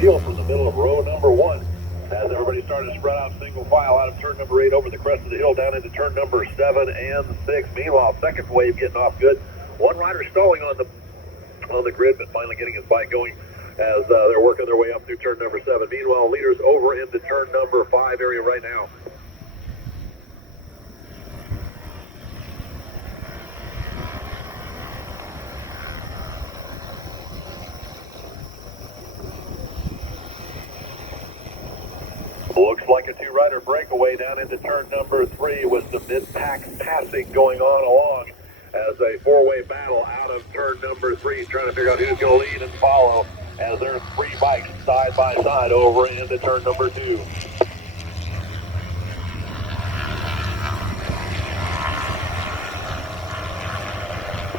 field from the middle of row number 1. As everybody started to spread out single file out of turn number 8 over the crest of the hill down into turn number 7 and 6. Meanwhile, second wave getting off good. One rider stalling on the grid, but finally getting his bike going as they're working their way up through turn number 7. Meanwhile, leaders over into turn number 5 area right now. Looks like a two-rider breakaway down into turn number 3 with some mid-pack passing going on along as a four-way battle out of turn number 3, trying to figure out who's going to lead and follow as there's 3 bikes side by side over into turn number 2.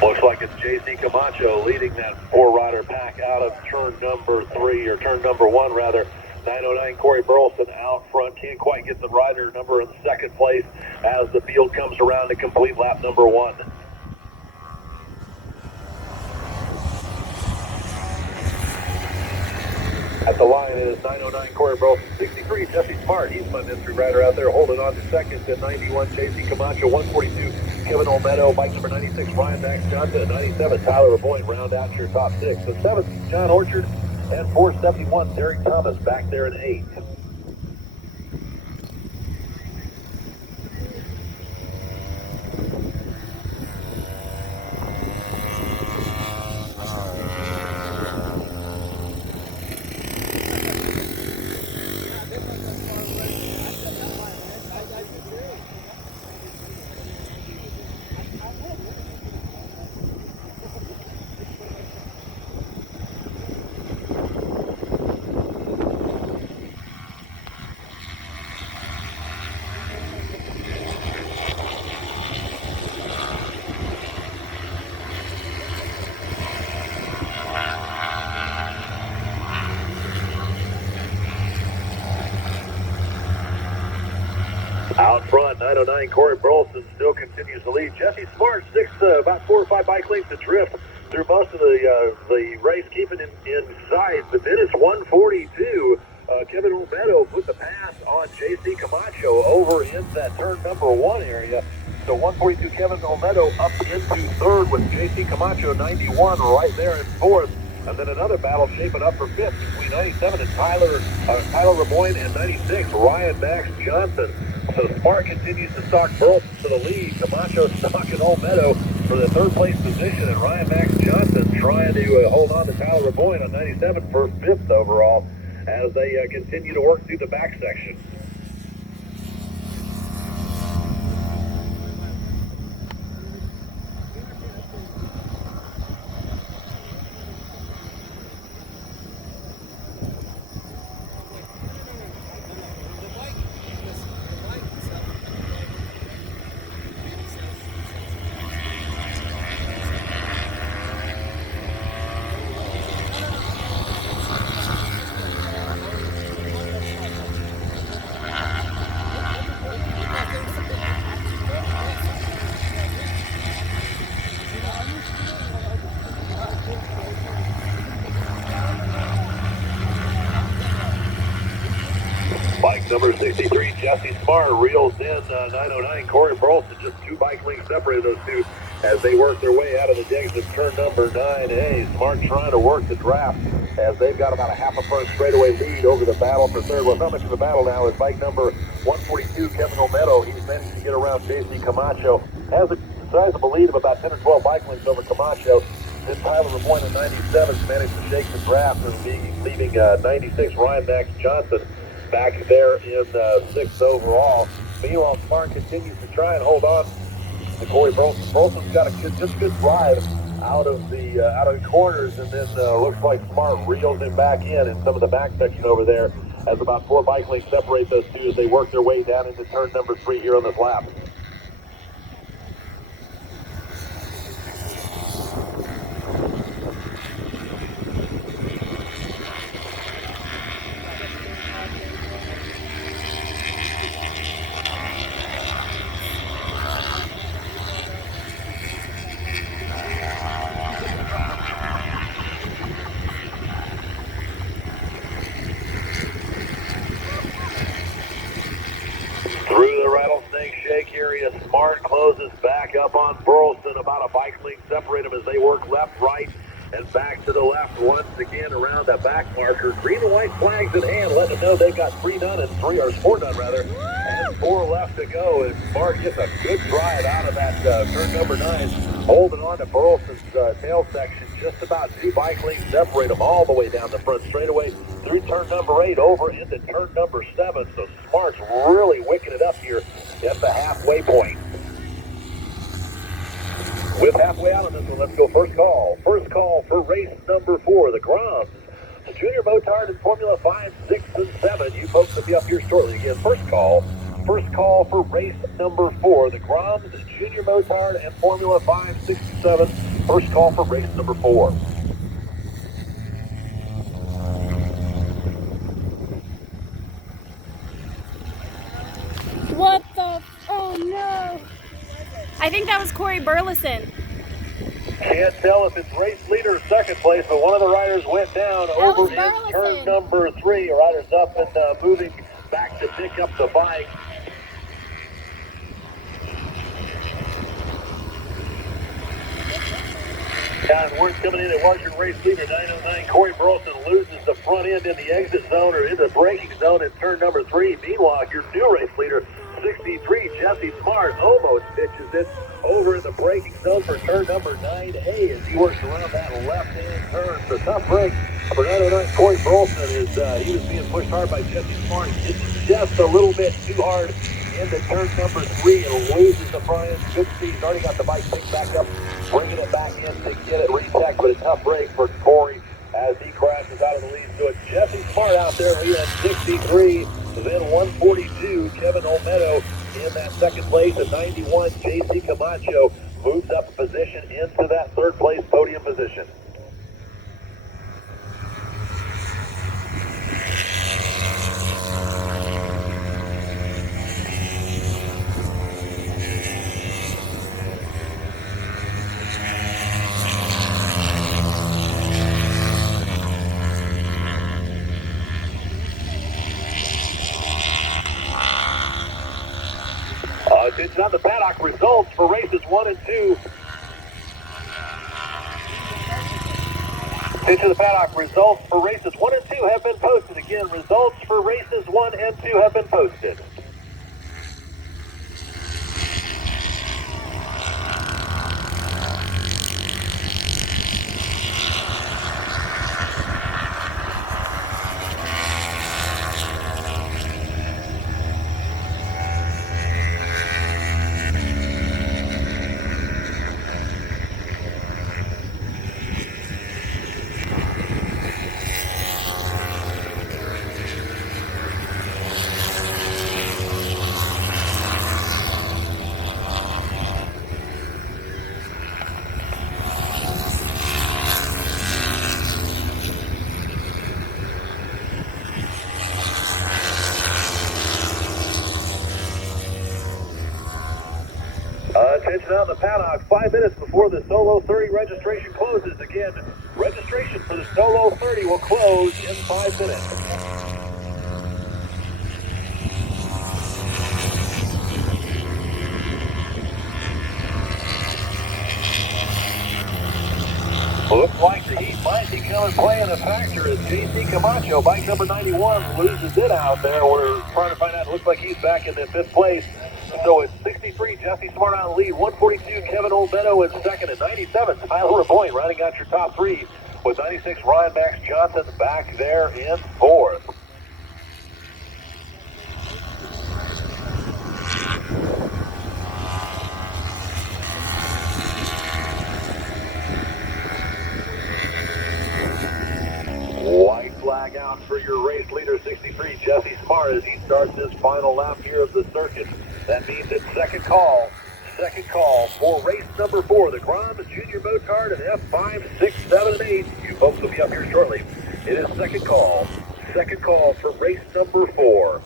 Looks like it's JC Camacho leading that four-rider pack out of turn number 3, or turn number 1 rather. 909 Corey Burleson out front, can't quite get the rider number in second place as the field comes around to complete lap number 1. At the line is 909 Corey Burleson, 63 Jesse Smart, he's my mystery rider out there holding on to second to 91 JC Camacho, 142 Kevin Olmedo, bike number 96 Ryan Max Johnson, 97 Tyler Boyd round out your top 6. The 7th John Orchard, and 471, Derek Thomas back there in 8th. Out front, 909 Corey Burleson still continues to lead. Jesse Smart, about 4 or 5 bike lengths adrift through most of the race, keeping him inside. But then it's 142. Kevin Olmedo put the pass on JC Camacho over in that turn number 1 area. So 142 Kevin Olmedo up into 3rd with JC Camacho 91 right there in 4th. And then another battle shaping up for 5th between 97 and Tyler Lemoyne and 96 Ryan Max Johnson. So Smart continues to stalk Burleson to the lead. Camacho stalking Olmedo for the 3rd place position, and Ryan Max Johnson trying to hold on to Tyler Lemoyne on 97 for 5th overall as they continue to work through the back section. Bike number 63, Jesse Smart, reels in 909 Corey Burleson, just 2 bike lengths separated those two as they work their way out of the digs of turn number 9A. Smart trying to work the draft as they've got about a half a front straightaway lead over the battle for 3rd. Well, not much of a battle now is bike number 142, Kevin Olmedo. He's managed to get around JC Camacho. Has a sizable lead of about 10 or 12 bike lengths over Camacho. Then Tyler Lemoyne at 97 managed to shake the draft and leaving 96 Ryan Max Johnson back there in 6th overall. Meanwhile, Smart continues to try and hold on to Corey Burleson. Burleson's got a good drive out of the corners, and then looks like Smart reels him back in some of the back section over there as about 4 bike lengths separate those two as they work their way down into turn number 3 here on this lap. separate them as they work left, right, and back to the left once again around that back marker. Green and white flags in hand, letting them know they've got 3 done and 4 done rather, and 4 left to go. And Mark gets a good drive out of that turn number 9, holding on to Burleson's tail section. Just about 2 bike lengths separate them all the way down the front straightaway through turn number 8 over into turn number 7. So Smart's really wicking it up here at the halfway point. With halfway out on this one, let's go first call. First call for race number 4, the Groms. Junior Motard in Formula 5, 6, and 7. You folks will be up here shortly. Again, first call for race number 4, the Groms, Junior Motard, and Formula 5, 6, and 7. First call for race number 4. What the? Oh no! I think that was Corey Burleson. Can't tell if it's race leader or second place, but one of the riders went down over in turn number 3. Riders up and moving back to pick up the bike. And word coming in, it was your race leader, 909. Corey Burleson loses the front end in the exit zone or in the braking zone in turn number 3. Meanwhile, your new race leader, 63, Jesse Smart, almost pitches it over in the braking zone for turn number 9A as he works around that left-hand turn. So tough break for 909. Corey Burleson he was being pushed hard by Jesse Smart. It's just a little bit too hard into turn number 3 and loses the front end. Good speed. He's already got the bike picked back up, bringing it back in to get it rechecked, but a tough break for Corey as he crashes out of the lead. So it's Jesse Smart out there leading at 63, then 142, Kevin Olmedo in that second place, at 91, JC Camacho moves up a position into that third place podium position. Attention on the paddock, results for races 1 and 2. Attention the paddock, results for races 1 and 2 have been posted. Again, results for races 1 and 2 have been posted. Attention out in the paddock, 5 minutes before the Solo 30 registration closes. Again, registration for the Solo 30 will close in 5 minutes. Looks like the heat might be coming play in a factor as JC Camacho, bike number 91, loses it out there. We're trying to find out. It looks like he's back in the 5th place. So it's 63, Jesse Smart on the lead, 142, Kevin Olmedo in second, and 97, Tyler Rapoint rounding out your top 3 with 96, Ryan Max Johnson back there in 4th. White flag out for your race leader, 63, Jesse Smart, as he starts his final lap here of the circuit. That means it's second call for race number 4, the Groms, Junior Motard, and F5, 6, 7, and 8. You folks will be up here shortly. It is second call for race number 4.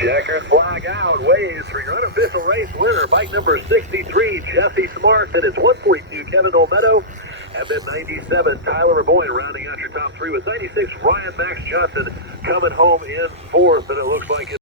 Checkered flag out, waves for your unofficial race winner. Bike number 63, Jesse Smart. Then it's 142, Kevin Olmedo. And then 97, Tyler Boyne rounding out your top three with 96, Ryan Max Johnson coming home in fourth. And it looks like